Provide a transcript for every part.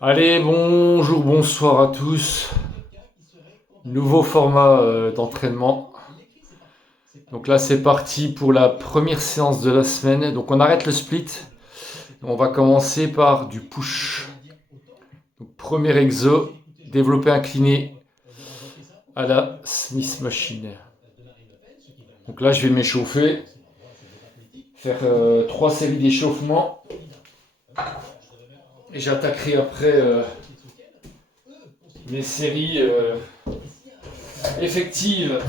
Allez, bonjour, bonsoir à tous. Nouveau format d'entraînement. Donc là, c'est parti pour la première séance de la semaine. Donc on arrête le split. On va commencer par du push. Donc premier exo, développer incliné à la Smith Machine. Donc là, je vais m'échauffer. Faire 3 séries d'échauffement. Et j'attaquerai après mes séries effectives.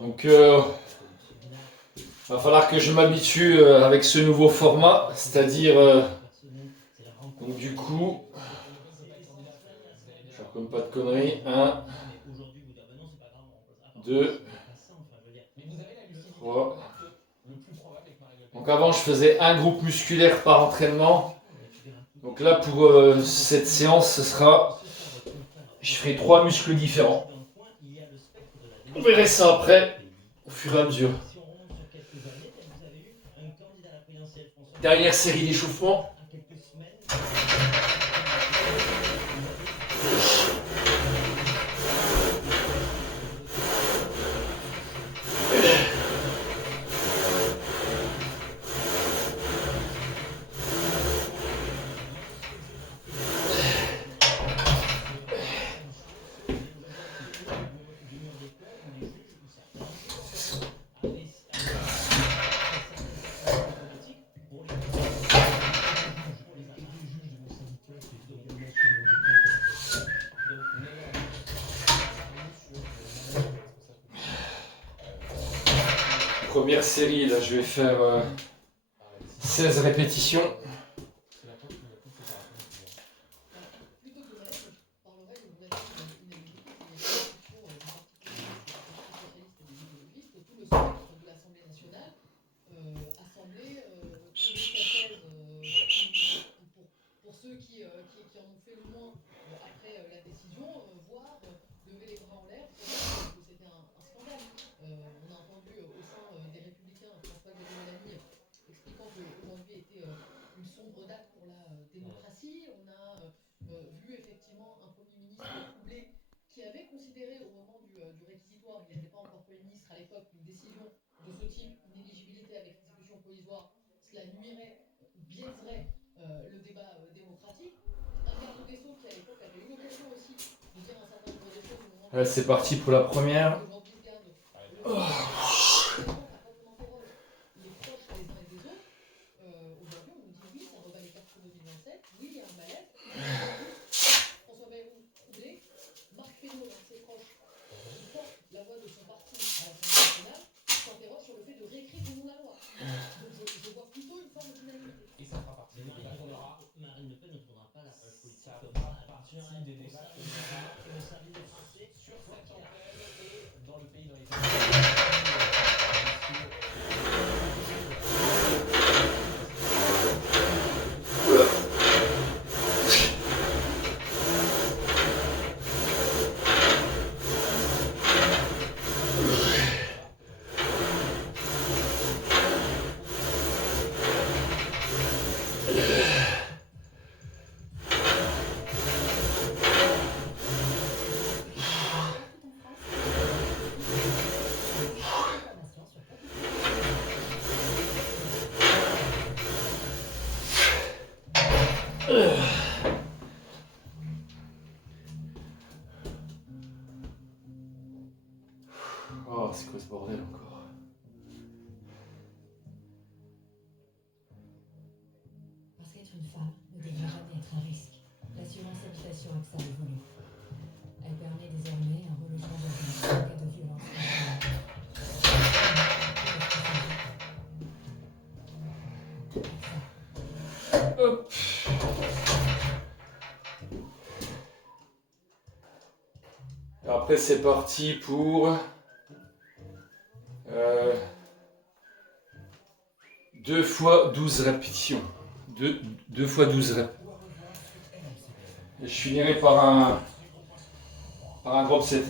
Donc, va falloir que je m'habitue avec ce nouveau format, c'est-à-dire, donc du coup, je raconte pas de conneries, 1, 2, 3. Donc avant, je faisais un groupe musculaire par entraînement. Donc là, pour cette séance, ce sera, je ferai 3 muscles différents. On verra ça après, au fur et à mesure. Dernière série d'échauffement. Première série, là je vais faire 16 répétitions. C'est parti pour la première. Oh. Oh, c'est quoi ce bordel encore? Parce qu'être une femme ne devrait jamais être un risque. L'assurance habitation AXA évolue. Elle permet désormais un relogement d'urgence en cas de violence conjugale. Hop. Après c'est parti pour 2 fois 12 répétitions. 2 fois 12 répétitions. Et je finirai par un drop set.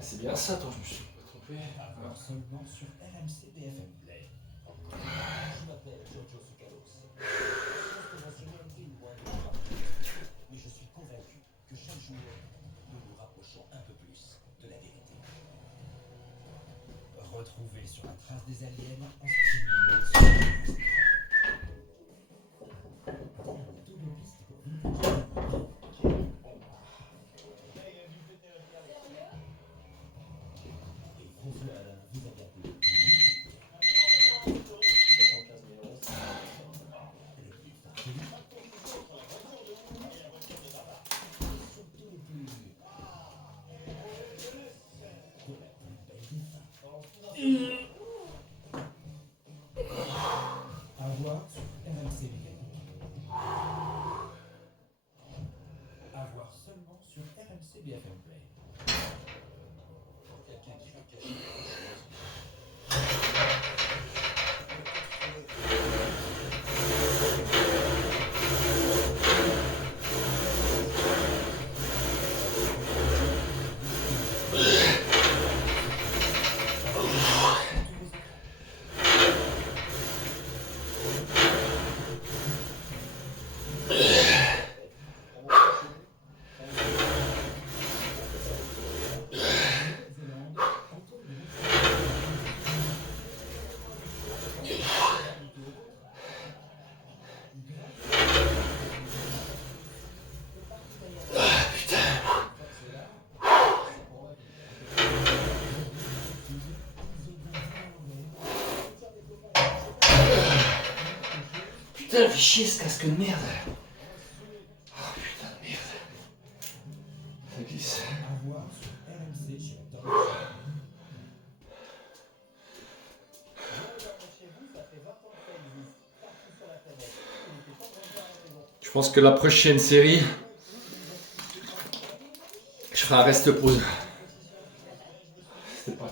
C'est bien ça, attends, je me suis pas trompé. Alors seulement sur RMC BFM Play. Je m'appelle Giorgio Soukalos. Mais je suis convaincu que chaque jour, nous nous rapprochons un peu plus de la vérité. Retrouvez sur la trace des aliens en streaming sur Avoir sur RMC Mécanique. Avoir seulement sur RMC BFM Play. Quelqu'un qui veut cacher quelque chose. putain, fais chier ce casque de merde. Oh putain de merde. Ça glisse. À voir sur RMC chez Tom. Je pense que la prochaine série, je ferai un reste pause. C'est pas.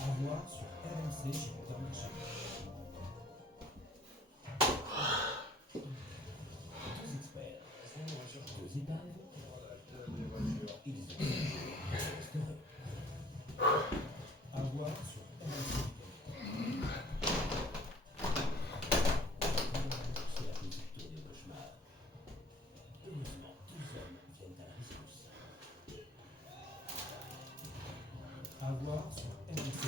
À voir sur RMC chez Tom. Deux experts sur vos épaves. Ils ont heureux. À voir sur RMC. C'est la petite tour des cauchemars. Heureusement, deux hommes viennent à la rescousse. À voir sur RMC.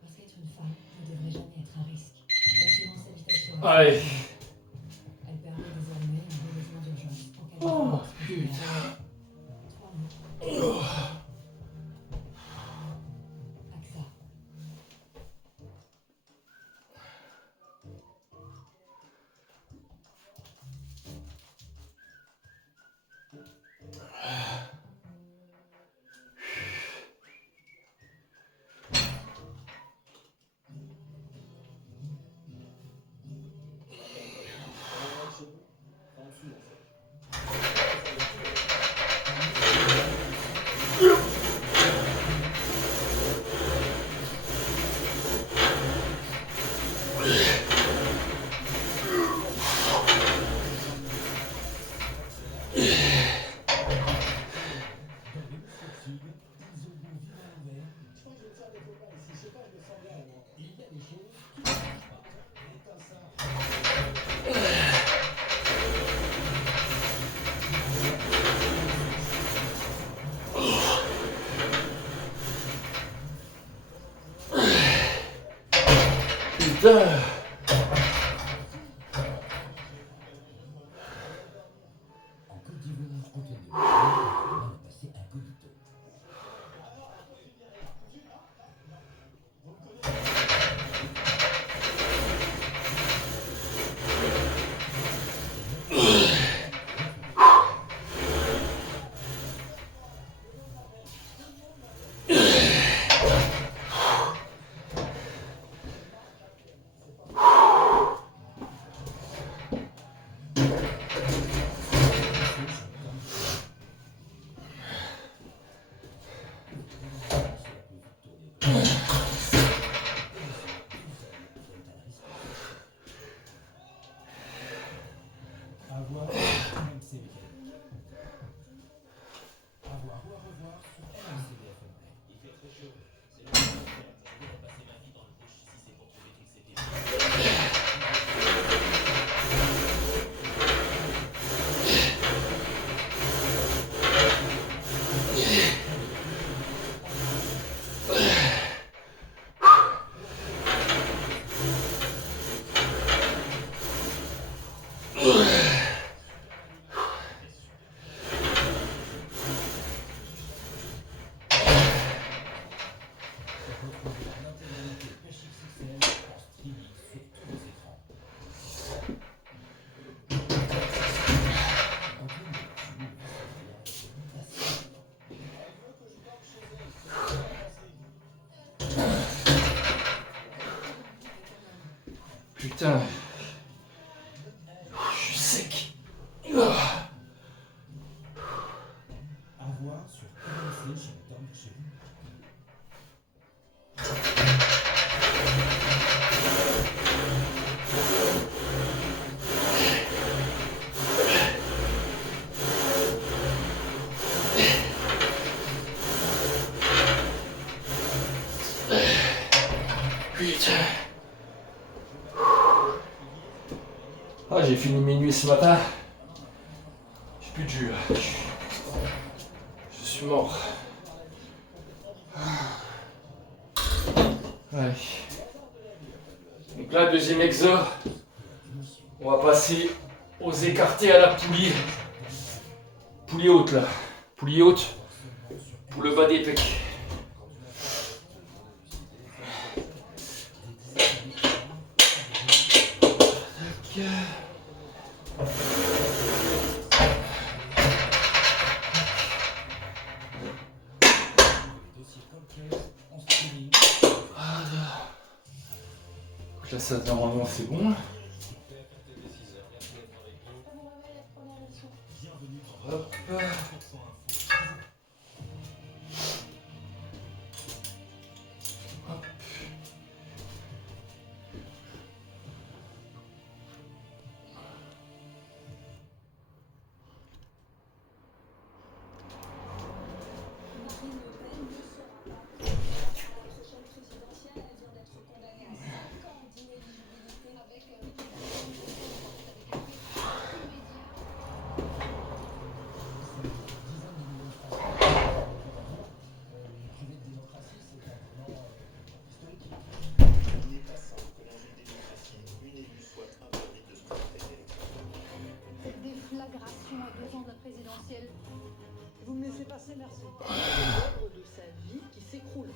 Parce qu'être une femme ne devrait jamais être un risque. L'assurance habitation Allez. elle permet désormais un relogement d'urgence en cas de Oh, violence putain. conjugale. 3 mots. AXA. Putain. En Côte d'Ivoire, Antoine de a passé incognito. À voir sur RMC. À voir ou à revoir sur RMC BFM. Il fait très chaud. C'est le moment de faire. Vous allez passer ma vie dans le bush si c'est pour trouver toutes ces pièces. Putain. Je suis sec. Ah. À voir sur RMC chez Tom chez vous. putain. Ah, j'ai fini mes nuits ce matin. J'ai plus de jus là. Je suis mort. Ouais. Donc là, deuxième exo. On va passer aux écartés à la poulie. Poulie haute là. Poulie haute pour le bas des pecs. Là, ça normalement c'est bon. Hop. Hop. Cette déflagration à 2 ans de la présidentielle. Vous me laissez passer, merci. L'œuvre de sa vie qui s'écroule.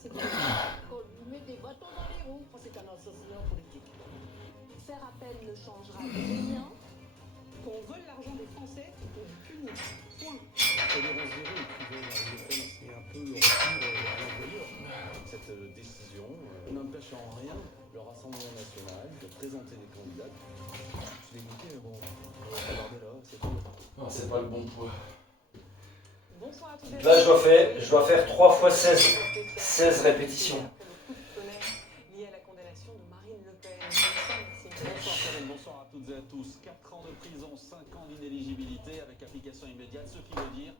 C'est bon. Qu'on lui met des bâtons dans les roues. C'est un assassinat politique. Faire appel ne changera rien. Qu'on vole l'argent des Français, on le punit. Point. Tolérance zéro, c'est un peu le retour à l'employeur. Cette décision n'empêche en rien le Rassemblement national de présenter des candidats. Je suis dégoûté, mais bon, on va regarder là, c'est tout. Non, c'est pas le bon poids. Bonsoir à tous les Là, je dois faire 3 fois 16 répétitions. Lié à la condamnation de Marine Le Pen. Bonsoir Karen, bonsoir à toutes et à tous. 4 ans de prison, 5 ans d'inéligibilité avec application immédiate, ce qui veut dire,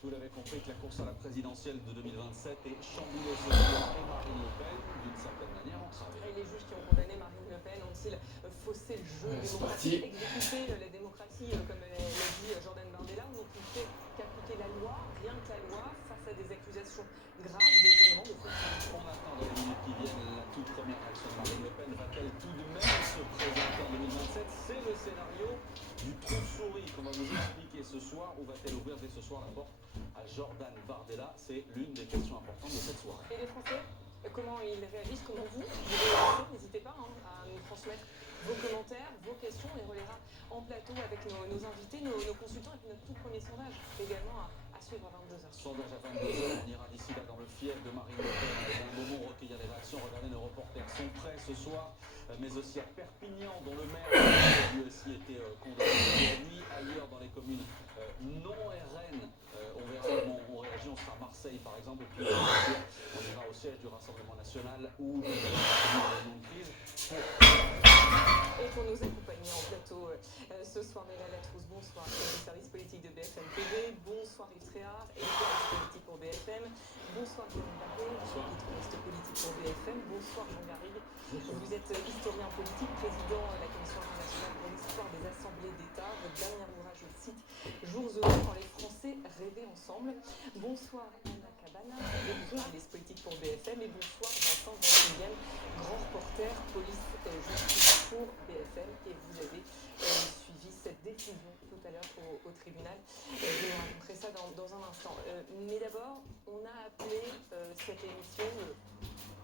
vous l'avez compris, que la course à la présidentielle de 2027 est chamboulée ce soir et Marine Le Pen, d'une certaine manière, en savait. Et les juges qui ont condamné Marine Le Pen ont-ils faussé le jeu démocratique, exécuté la démocratie, comme l'a dit Jordan Bardella, ou ont-ils fait qu'appliquer la loi, rien que la loi, face à des accusations graves d'étonnement de fonction? On attend dans les minutes qui viennent la toute première action de Marine Le Pen. Va-t-elle tout de même se présenter en 2027? C'est le scénario du trou-souris qu'on va vous expliquer ce soir. Ou va-t-elle ouvrir dès ce soir la porte à Jordan Bardella? C'est l'une des questions importantes de cette soirée. Et les Français, comment ils réagissent? Comment vous réagissez? N'hésitez pas à nous transmettre vos commentaires, vos questions. On les relaiera en plateau avec nos invités, nos consultants et puis notre tout premier sondage également à suivre à 22h. Sondage à 22h, on ira d'ici là dans le fief de Marine Le Pen avec un moment recueillir les réactions. Regardez, nos reporters sont prêts ce soir, mais aussi à Perpignan, dont le maire a lui aussi été condamné aujourd'hui. Ailleurs dans les communes non RN, on verra comment on réagit. On sera à Marseille par exemple, et puis on ira au siège du Rassemblement National ou de la de crise. Et pour nous accompagner en plateau ce soir, Léla Latrousse, bonsoir, chef du service politique de BFM TV. Bonsoir Yves Tréhard, éditorialiste politique pour BFM. Bonsoir Guillaume Barré, éditorialiste politique pour BFM. Bonsoir Jean Garrigue. Vous êtes historien politique, président de la Commission internationale pour l'histoire des assemblées d'État. Votre dernier ouvrage, le site Jours heureux quand les Français rêvaient ensemble. Bonsoir Anna Cabana, journaliste politique pour BFM. Et bonsoir Vincent Vancinienne, grand reporter police justice pour BFM. Et vous avez suivi cette décision tout à l'heure au tribunal. Je vais vous raconter ça dans un instant. Mais d'abord, on a appelé cette émission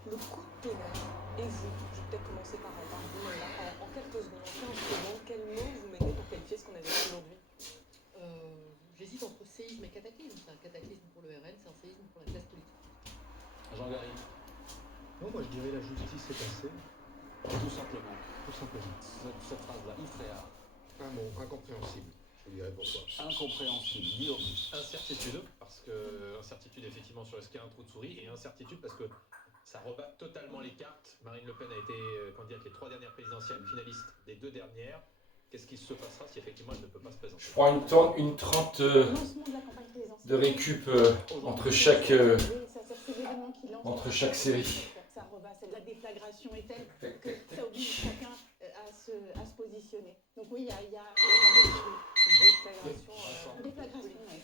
le coup de tonnerre. Et vous, je vais peut-être commencer par vous, en quelques secondes, en 15 secondes, quel mot vous mettez pour qualifier ce qu'on a vécu aujourd'hui? J'hésite entre séisme et cataclysme. C'est un cataclysme pour le RN, c'est un séisme pour la classe politique. Jean Garrigue. Non, moi je dirais la justice est passée, Tout simplement. tout simplement. Cette phrase-là, Yves Tréhard. Un mot incompréhensible, je vous dirais pourquoi. Incompréhensible. Guillaume. Incertitude, parce que incertitude effectivement sur est-ce qu'il y a un trou de souris, et incertitude parce que ça rebat totalement les cartes. Marine Le Pen a été candidate les 3 dernières présidentielles, finaliste des 2 dernières. Qu'est-ce qui se passera si effectivement elle ne peut pas se présenter? Je prends une 30 de récup entre chaque entre chaque série. Ça rebat, c'est de la déflagration est telle que ça oblige chacun à se positionner. Donc oui, il y a Déflagration. déflagration, ouais.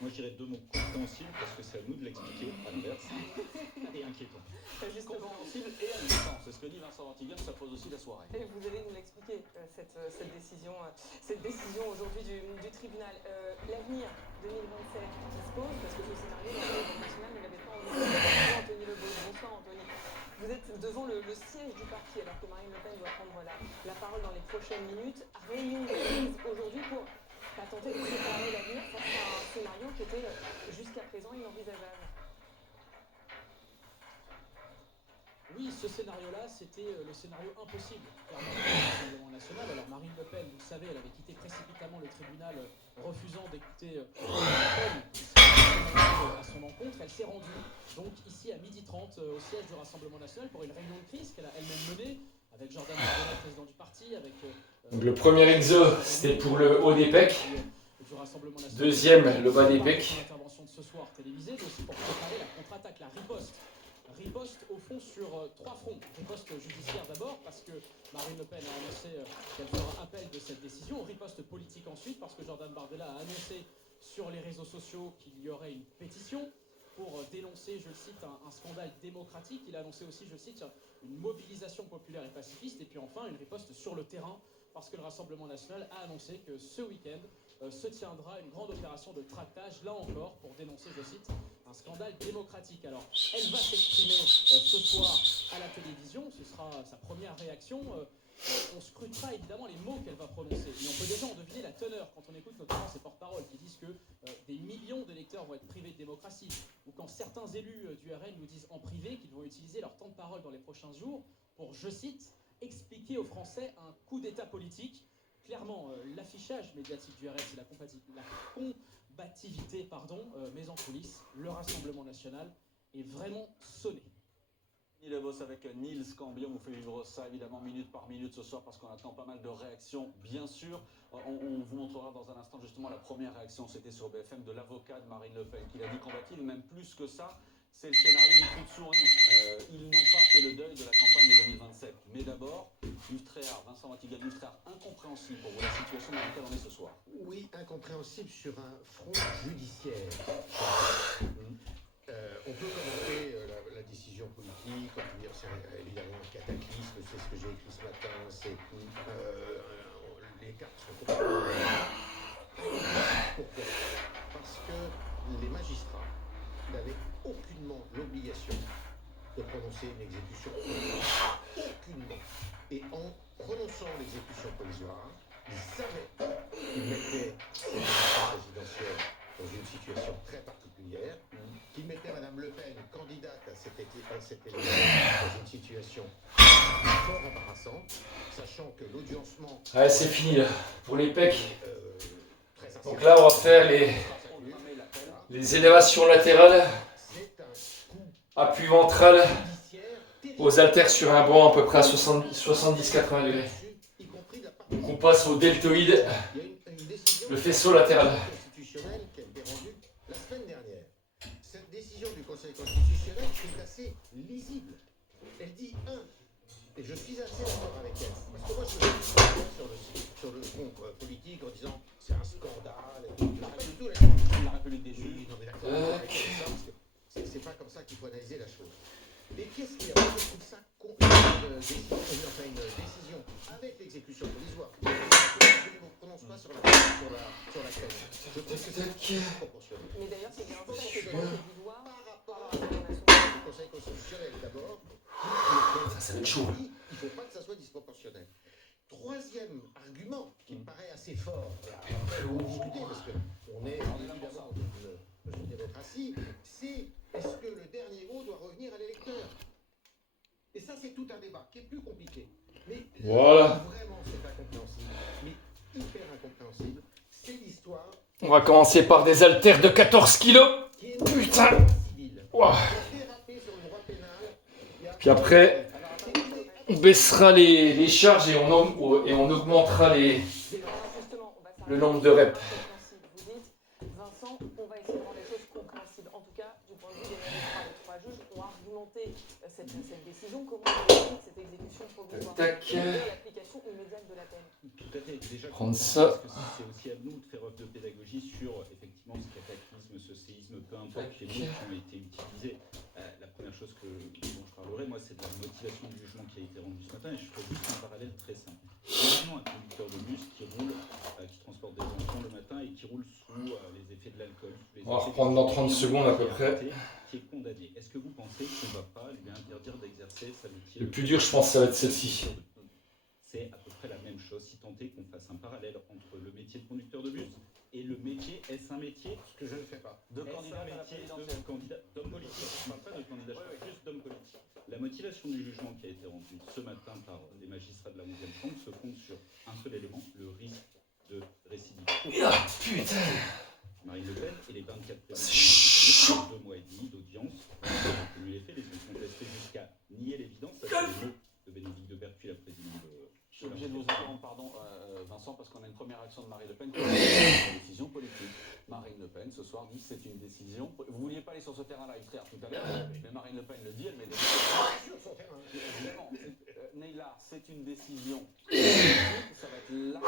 Moi, je dirais deux mots: compréhensible, parce que c'est à nous de l'expliquer, à l'inverse, et inquiétant. Justement. Compréhensible et inquiétant, c'est ce que dit Vincent Vantiguen, ça pose aussi la soirée. Et vous allez nous l'expliquer, cette décision aujourd'hui du tribunal. L'avenir 2027 qui se pose, parce que ce scénario, l'Assemblée nationale ne l'avait pas envisagé. Bonjour Anthony Lebos, bonsoir Anthony. Vous êtes devant le siège du parti alors que Marine Le Pen doit prendre la parole dans les prochaines minutes. Réunion de crise aujourd'hui pour tenter de préparer l'avenir face à un scénario qui était jusqu'à présent inenvisageable. Oui, ce scénario-là, c'était le scénario impossible, clairement, pour le Rassemblement national. Alors Marine Le Pen, vous le savez, elle avait quitté précipitamment le tribunal, refusant d'écouter l'appel à son encontre. Elle s'est rendue donc ici à 12h30 au siège du Rassemblement national pour une réunion de crise qu'elle a elle-même menée avec Jordan Bardella, président du parti, avec... Donc le premier exo, c'était pour le haut des pecs. Deuxième, le bas des pecs. Intervention de ce soir télévisée, mais aussi pour préparer la contre-attaque, la riposte. Riposte au fond sur trois fronts. Riposte judiciaire d'abord parce que Marine Le Pen a annoncé qu'elle fera appel de cette décision. Riposte politique ensuite parce que Jordan Bardella a annoncé sur les réseaux sociaux qu'il y aurait une pétition pour dénoncer, je le cite, un scandale démocratique. Il a annoncé aussi, je le cite, une mobilisation populaire et pacifiste. Et puis enfin une riposte sur le terrain parce que le Rassemblement national a annoncé que ce week-end se tiendra une grande opération de tractage, là encore, pour dénoncer, je cite, un scandale démocratique. Alors, elle va s'exprimer ce soir à la télévision, ce sera sa première réaction. On scrutera évidemment les mots qu'elle va prononcer, mais on peut déjà en deviner la teneur quand on écoute notamment ses porte-paroles qui disent que des millions d'électeurs vont être privés de démocratie, ou quand certains élus du RN nous disent en privé qu'ils vont utiliser leur temps de parole dans les prochains jours pour, je cite, expliquer aux Français un coup d'État politique. Clairement, l'affichage médiatique du RN, c'est la combativité, mais en coulisses, le Rassemblement national est vraiment sonné. Le boss avec Niels Cambier, on vous fait vivre ça évidemment minute par minute ce soir parce qu'on attend pas mal de réactions, bien sûr. On vous montrera dans un instant justement la première réaction, c'était sur BFM, de l'avocat de Marine Le Pen, qui l'a dit combative, même plus que ça. C'est le scénario du trou de souris. Ils n'ont pas fait le deuil de la campagne de 2027. Mais d'abord, Yves Tréhard, Vincent Vantiguen, Yves Tréhard, incompréhensible pour vous la situation dans laquelle on est ce soir. Oui, incompréhensible sur un front judiciaire. On peut commenter la décision politique, on peut dire c'est évidemment un cataclysme, c'est ce que j'ai écrit ce matin, c'est les cartes sont complètement... Pourquoi? Parce que les magistrats n'avaient aucunement l'obligation de prononcer une exécution provisoire. Aucunement. Et en prononçant l'exécution provisoire, ils savaient qu'ils mettaient l'élection présidentielle dans une situation très particulière, qu'ils mettaient Madame Le Pen, candidate à cette élection, dans une situation fort embarrassante, sachant que l'audiencement... Ouais, c'est fini là, pour les pecs. Donc là, on va faire les élévations latérales, appui ventral, aux haltères sur un banc à peu près à 70-80 degrés. Donc on passe au deltoïde, le faisceau latéral. Constitutionnelle qui a été rendue la semaine dernière. Cette décision du Conseil constitutionnel est assez lisible. Elle dit et je suis assez d'accord avec elle, parce que moi je me suis sur le front politique en disant c'est un scandale, pas du tout la République des juges, non mais d'accord, c'est pas comme ça qu'il faut analyser la chose. Et qu'est-ce qu'il y a? Je trouve ça une décision avec l'exécution provisoire. Je ne me prononce pas sur la peine. Je trouve que c'est proportionnel. Mais d'ailleurs, c'est bien ça que vous vouloir par rapport au Conseil constitutionnel d'abord. Ça va être chaud. Il ne faut pas que ça soit disproportionnel. Troisième argument qui me paraît assez fort, et après on va discuter parce qu'on est évidemment dans une démocratie, c'est est-ce que le dernier mot doit revenir à l'électeur? Et ça c'est tout un débat qui est plus compliqué. Mais voilà. Vraiment c'est incompréhensible, mais hyper incompréhensible, c'est l'histoire. On va commencer par des haltères de 14 kilos. Putain. Wow. Puis après, on baissera les charges et on augmentera le nombre de reps. Vous dites, Vincent, on va essayer de rendre les choses compréhensibles. En tout cas, du point de vue des magistrats, les 3 juges ont argumenté cette décision. Comment on explique cette exécution provisoire et l'application immédiate de la peine? Tout à fait. Déjà, Prendre ça. parce que c'est aussi à nous de faire œuvre de pédagogie sur effectivement ce cataclysme, ce séisme, peu importe les mots qui ont été utilisés. La première chose dont je parlerai, moi, c'est de la motivation du jugement qui a été rendue ce matin. Et je ferai juste un parallèle très simple. Imaginons un conducteur de bus qui roule, qui transporte des enfants le matin et qui roule sous les effets de l'alcool. On va reprendre dans 30 secondes à peu près. Qui est condamné. Est-ce que vous pensez qu'on ne va pas lui interdire d'exercer sa métier? Le plus dur, je pense, ça va être celle-ci. C'est à peu près la même chose, si tant est qu'on fasse un parallèle entre le métier de conducteur de bus et le métier, est-ce un métier, ce que je ne fais pas, de candidat à la présidentielle, d'homme politique, je ne parle pas de candidat, je parle juste d'homme politique. La motivation du jugement qui a été rendue ce matin par les magistrats de la 11e chambre se fonde sur un seul élément, le risque de récidive. Putain. Marine Le Pen et les 24 présidents ont 2 mois et demi d'audience. Ils ont tenu les faits, les ont contestés jusqu'à nier l'évidence. Ça, c'est les mots de Bénédicte de Berthuis, la présidente de... Je suis obligé de vous interrompre, pardon, Vincent, parce qu'on a une première réaction de Marine Le Pen qui est une décision politique. Marine Le Pen, ce soir, dit que c'est une décision. Vous vouliez pas aller sur ce terrain-là, il tout à l'heure, mais Marine Le Pen le dit, elle met des... Évidemment, Neila, c'est une décision politique, ça va être la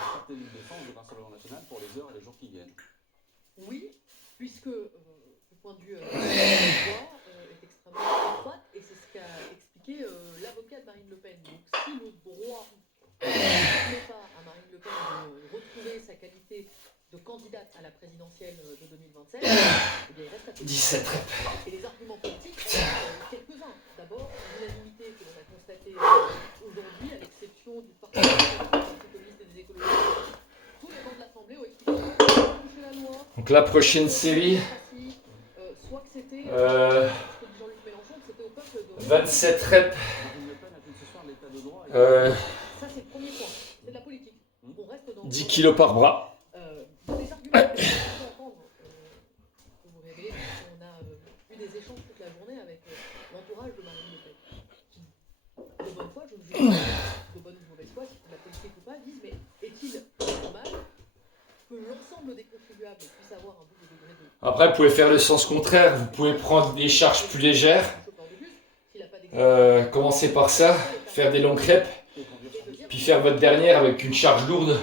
stratégie de défense du Rassemblement national pour les heures et les jours qui viennent. Oui, puisque le point de vue du droit est extrêmement étroite, et c'est ce qu'a expliqué l'avocat de Marine Le Pen. Donc si le droit ne permet pas à Marine Le Pen de retrouver sa qualité de candidate à la présidentielle de 2027, eh bien, il reste à 17 reps. Et les arguments politiques, quelques-uns. D'abord, l'unanimité que l'on a constatée aujourd'hui, à l'exception du Parti communiste et des écologistes. Tous les bancs de l'Assemblée ont expliqué que la loi. Donc la prochaine série. Soit que c'était Jean-Luc Mélenchon, que c'était au peuple de 27 reps. Ça, c'est le premier point. C'est de la politique. On reste dans 10 kilos par bras. Des arguments que je peux entendre pour vous révéler, on a eu des échanges toute la journée avec l'entourage de Marine Le Pen, qui, de bonne foi, je ne juge pas de bonne ou mauvaise foi, si c'est de la politique ou pas, disent mais est-il normal que l'ensemble des contribuables puissent avoir un double degré de... Après, vous pouvez faire le sens contraire. Vous pouvez prendre des charges plus légères. Commencer par ça, faire des longues crêpes, puis faire votre dernière avec une charge lourde,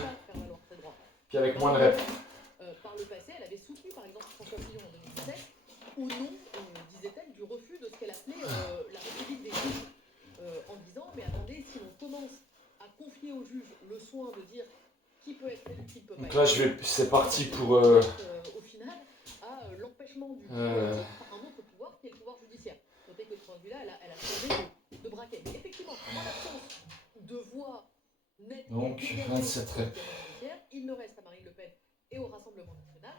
puis avec moins de reps. Par le passé, elle avait soutenu par exemple François Fillon en 2017 au nom, disait-elle, du refus de ce qu'elle appelait la République des juges, en disant mais attendez, si on commence à confier aux juges le soin de dire qui peut être élu, qui peut pas. Donc là, c'est parti pour. Au final, à l'empêchement du par un autre pouvoir qui est le pouvoir judiciaire. Notez que de ce point de vue-là, elle a changé de braquet. Mais effectivement, en l'absence de voix nette, donc 27 reps. Il ne reste à Marine Le Pen et au Rassemblement national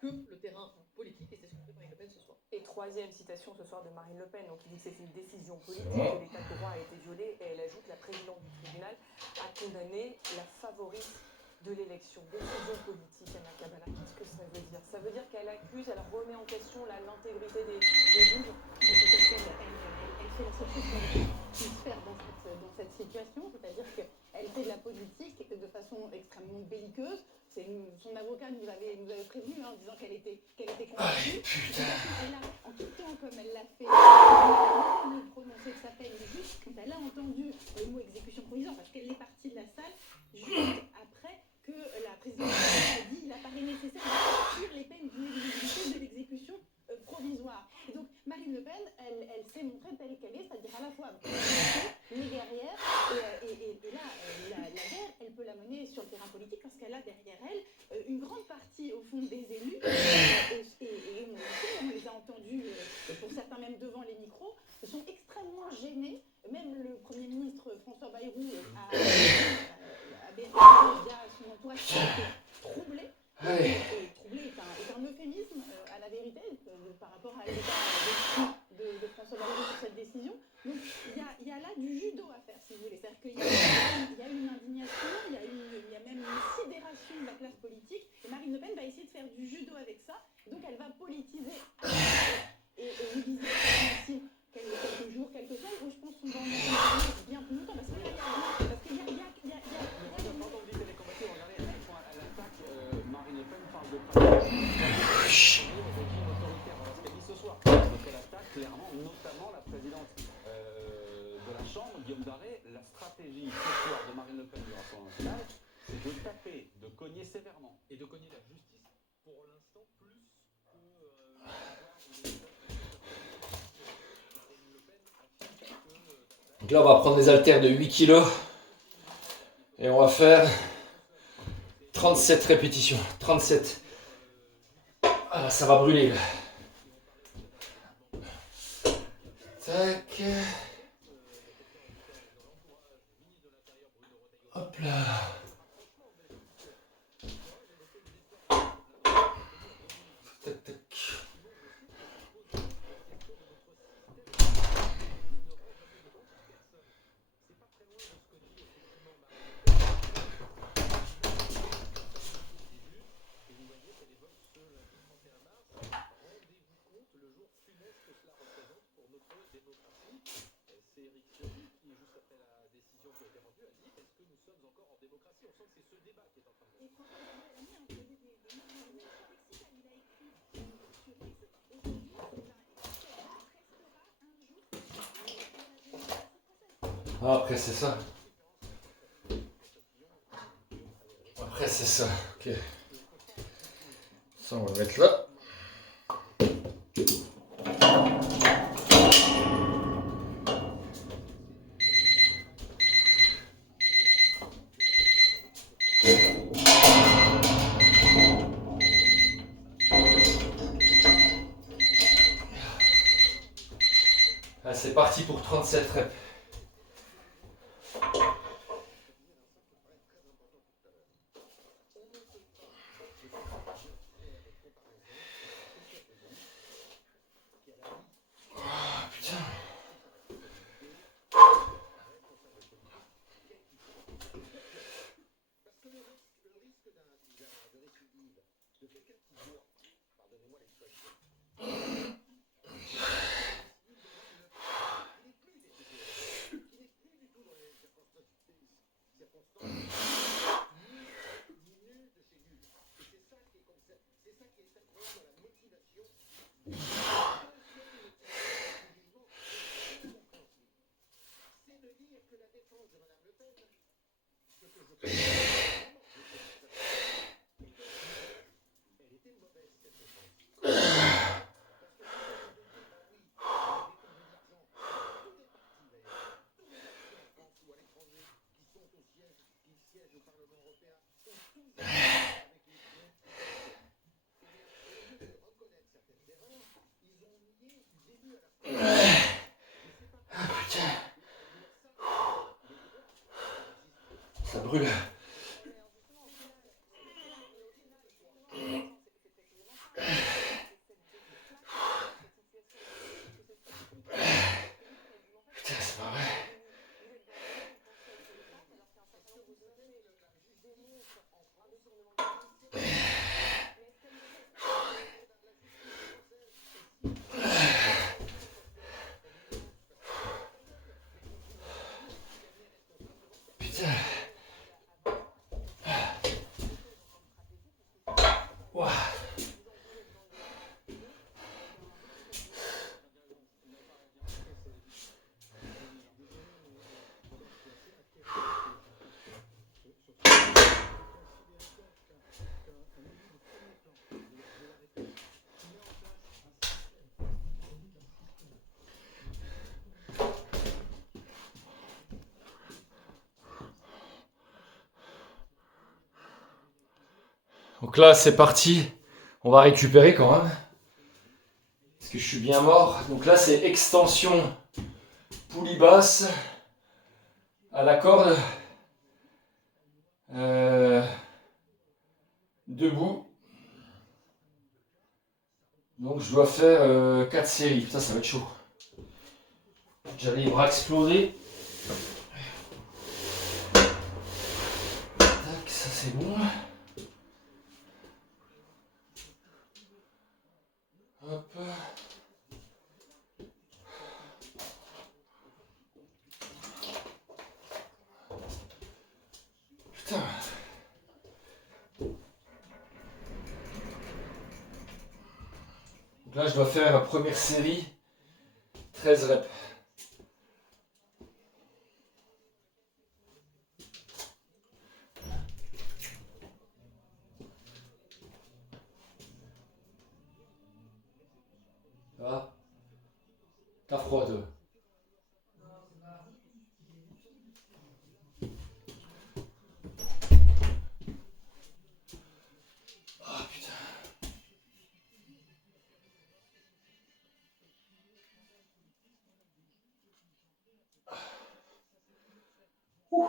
que le terrain politique, et c'est ce que fait Marine Le Pen ce soir. Et troisième citation ce soir de Marine Le Pen, donc il dit que c'est une décision politique, que l'état de droit a été violé, et elle ajoute la présidente du tribunal a condamné la favorite de l'élection. Décision politique, Anna Kabbalah, qu'est-ce que ça veut dire? Ça veut dire qu'elle accuse, elle remet en question l'intégrité des juges. Elle fait la seule chose qu'elle puisse faire dans cette situation, c'est-à-dire qu'elle fait de la politique de façon extrêmement belliqueuse. Son avocat nous avait prévenu en disant qu'elle était convaincue. Elle a, en quittant comme elle l'a fait, elle a prononcé sa peine juste quand elle a entendu le mot exécution provisoire, parce qu'elle est partie de la salle juste après que la présidente a dit qu'il apparaît nécessaire d'inclure les peines d'inéligibilité de l'exécution provisoire. Et donc Marine Le Pen, elle s'est montrée telle qu'elle est, c'est-à-dire à la fois mais guerrière, et là, la guerre, elle peut la mener sur le terrain politique parce qu'elle a derrière elle une grande partie, au fond, des élus, et on les a entendus, pour certains même devant les micros, sont extrêmement gênés. Même le Premier ministre François Bayrou a via son entourage troublé. Et troublé est un euphémisme à la vérité par rapport à l'état de François Bayrou sur cette décision. Donc il y a là du judo à faire, si vous voulez. C'est-à-dire qu'il y a une indignation, il y a même une sidération de la classe politique. Et Marine Le Pen va essayer de faire du judo avec ça. Donc elle va politiser et nous disait ici quelques jours, quelques semaines, où je pense qu'on va en avoir bien plus longtemps. Parce qu'il y a Marine Le Pen parle de Ce soir, donc elle attaque clairement, notamment la présidente de la Chambre, Guillaume Daré. La stratégie ce soir de Marine Le Pen du Rassemblement national, c'est de taper, de cogner sévèrement. Et de cogner la justice, pour l'instant, plus que Marine Le Pen affirme que... Donc là, on va prendre des haltères de 8 kg et on va faire 37 répétitions. 37. Ah là, ça va brûler là. Tac. Hop là. Tac, tac. C'est Éric Ciotti qui, juste après la décision qui a été rendue, a dit est-ce que nous sommes encore en démocratie? On sent que c'est ce débat qui est en train de se faire. Ah, après c'est ça. Après c'est ça. Ok. Ça on va le mettre là. Là, c'est parti pour 37 reps. Ah, putain. Ah putain. Ça brûle. Putain, c'est pas vrai. Putain. Ouah. Donc là, c'est parti. On va récupérer quand même. Parce que je suis bien mort. Donc là, c'est extension poulie basse à la corde. Debout. Donc je dois faire 4 séries. Putain, ça va être chaud. J'avais les bras explosés. Tac, ça c'est bon. Hop. Putain. Donc là, je dois faire la première série, 13 reps. Ça va? T'as froid, toi? Ah putain. Ouh.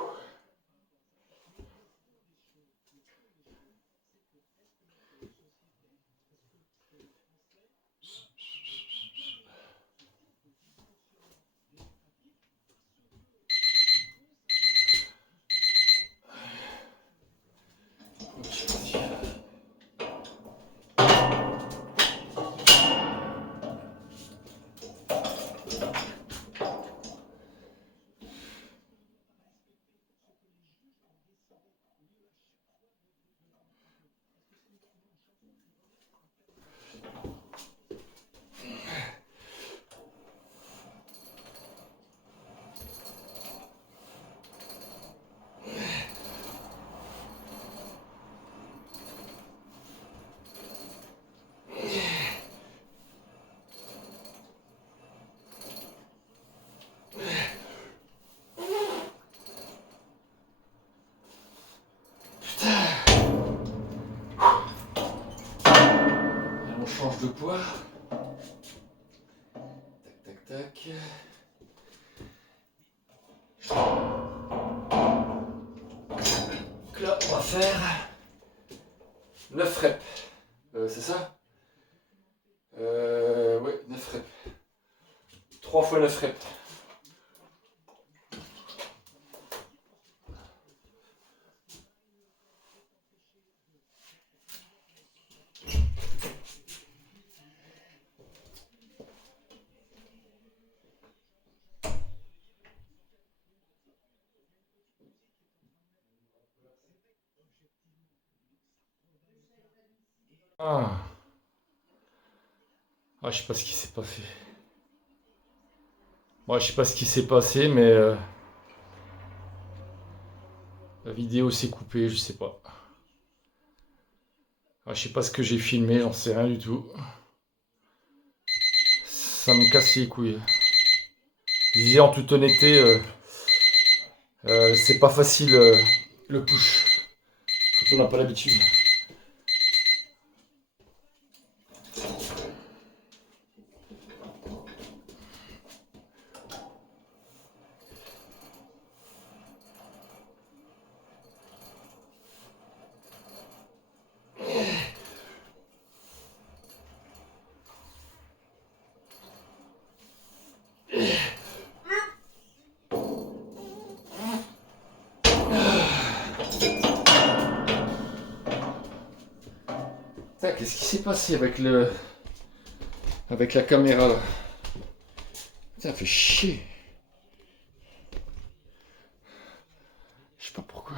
On change de poids. Tac, tac, tac. Donc là, on va faire 9 reps. C'est ça? Ouais, 9 reps. 3 fois 9 reps. Ah. Ah, je sais pas ce qui s'est passé. Moi, je sais pas ce qui s'est passé, mais la vidéo s'est coupée, je sais pas. Ah, je sais pas ce que j'ai filmé, j'en sais rien du tout. Ça me casse les couilles. Je disais en toute honnêteté, c'est pas facile le push quand on n'a pas l'habitude. Qu'est-ce qui s'est passé avec la caméra là? Ça fait chier. Je sais pas pourquoi.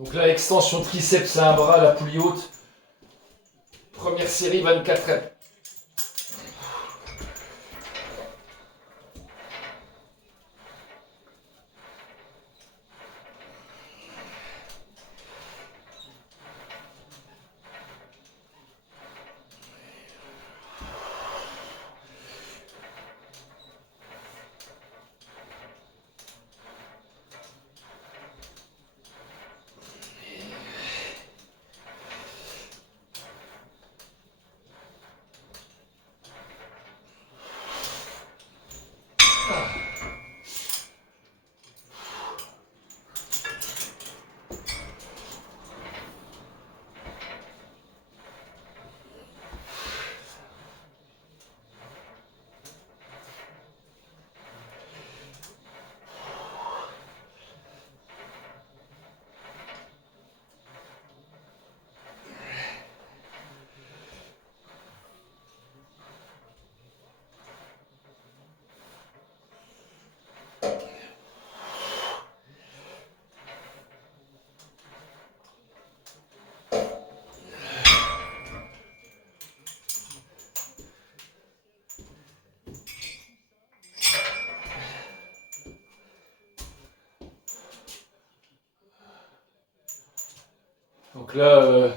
Donc là, extension triceps à un bras, la poulie haute. Première série, 24 reps. Donc là,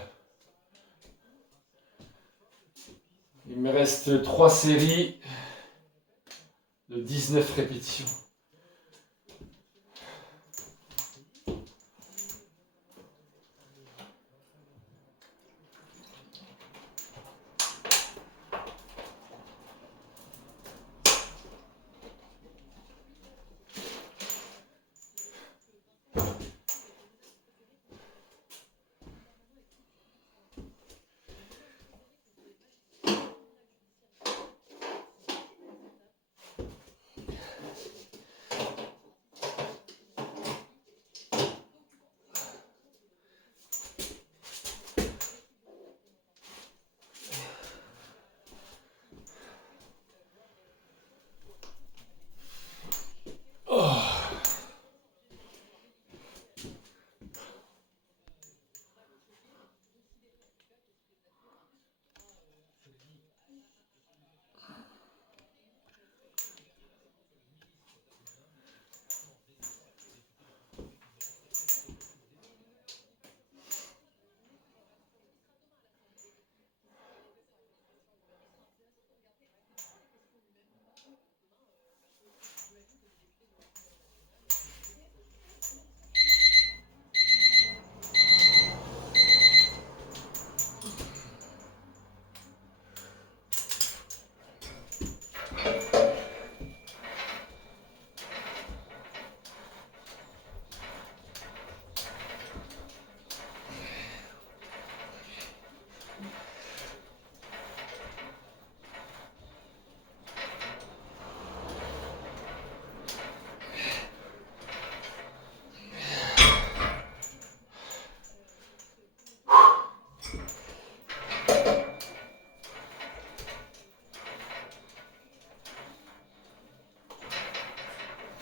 il me reste 3 séries de 19 répétitions.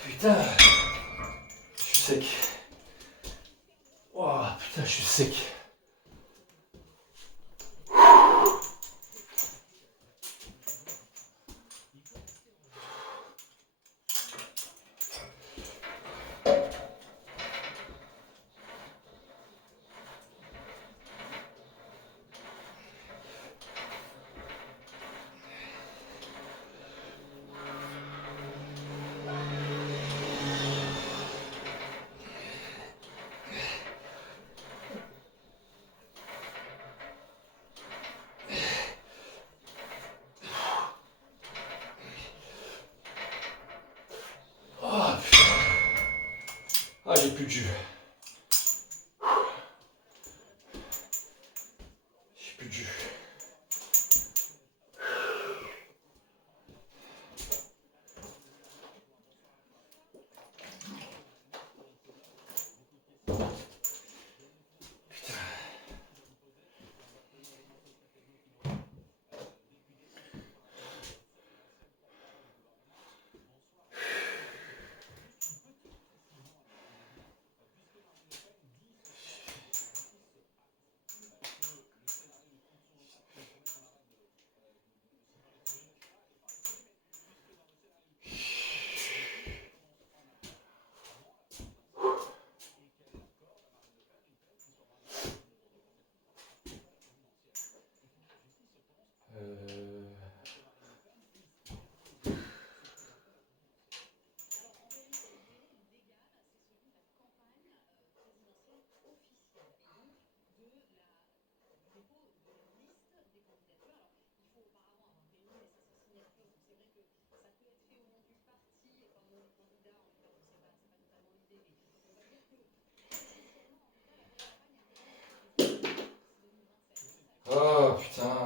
Putain, je suis sec. Oh, putain, je suis sec. Oh, putain. Ah, j'ai plus de jus. J'ai plus de jus.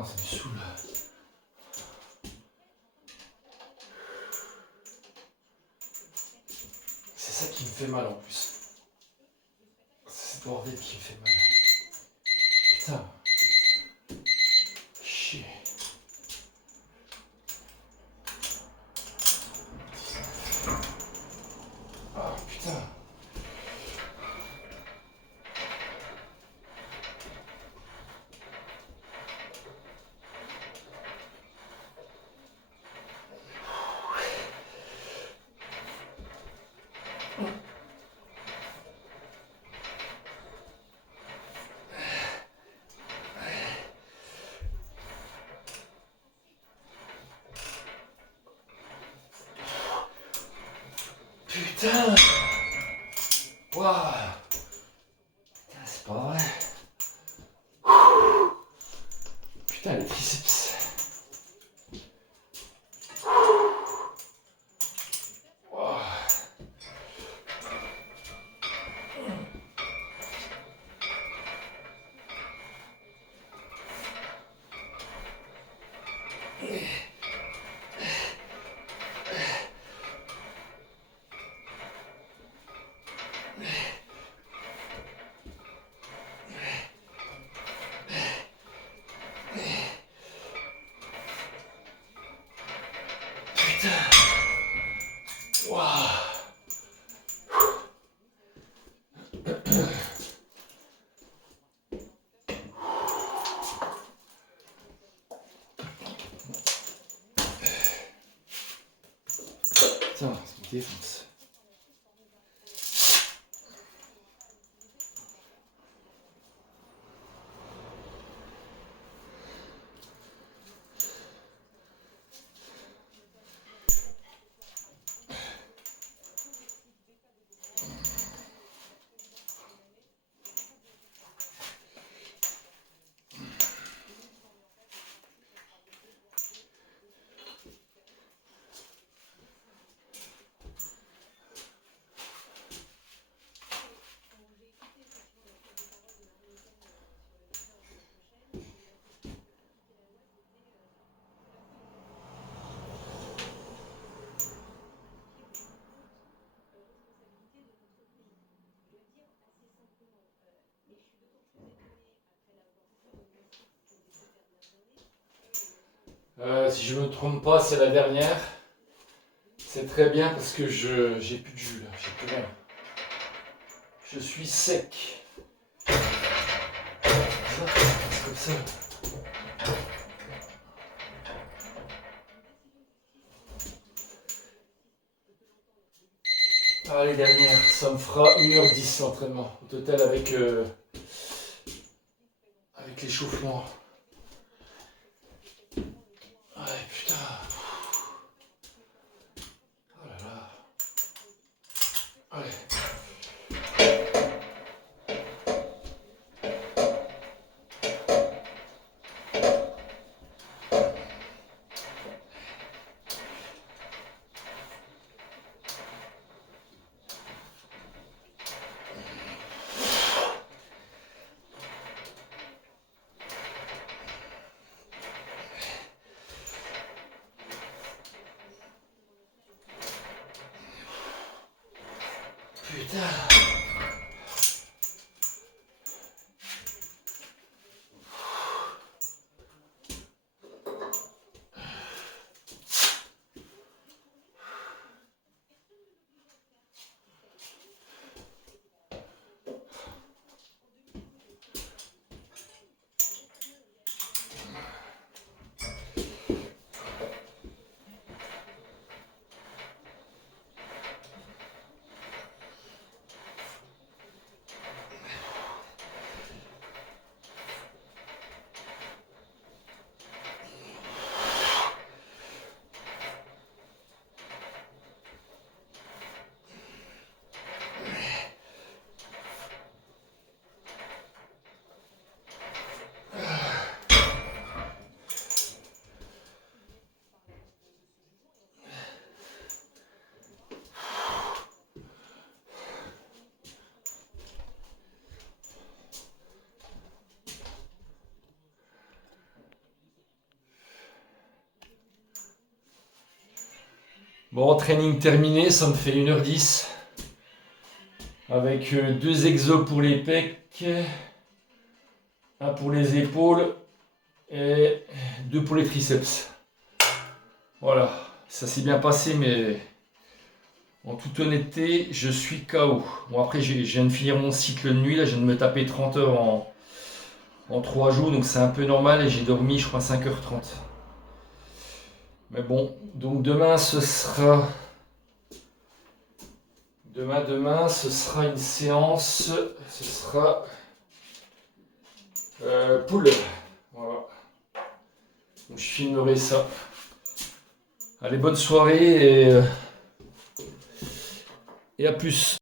ça me saoule. C'est ça qui me fait mal en plus. C'est ce bordel qui me fait mal. Putain. Chier. Ah putain. Putain. Waouh. Putain, c'est pas vrai. Putain, les triceps. Waouh. Putain. Waouh. Putain, ça me défonce. Si je me trompe pas, c'est la dernière. C'est très bien parce que j'ai plus de jus là, j'ai plus rien. Je suis sec. C'est comme ça. Allez, dernière, ça me fera 1h10 l'entraînement au total avec l'échauffement. Ouais, putain. Oh là là. Allez. Putain. Bon, training terminé, ça me fait 1h10. Avec 2 exos pour les pecs, 1 pour les épaules et 2 pour les triceps. Voilà, ça s'est bien passé, mais en toute honnêteté, je suis KO. Bon, après, je viens de finir mon cycle de nuit, là, je viens de me taper 30 heures en 3 jours, donc c'est un peu normal et j'ai dormi, je crois, 5h30. Mais bon, donc demain, ce sera... Demain, ce sera une séance, ce sera pull. Voilà. Donc je filmerai ça. Allez, bonne soirée et à plus.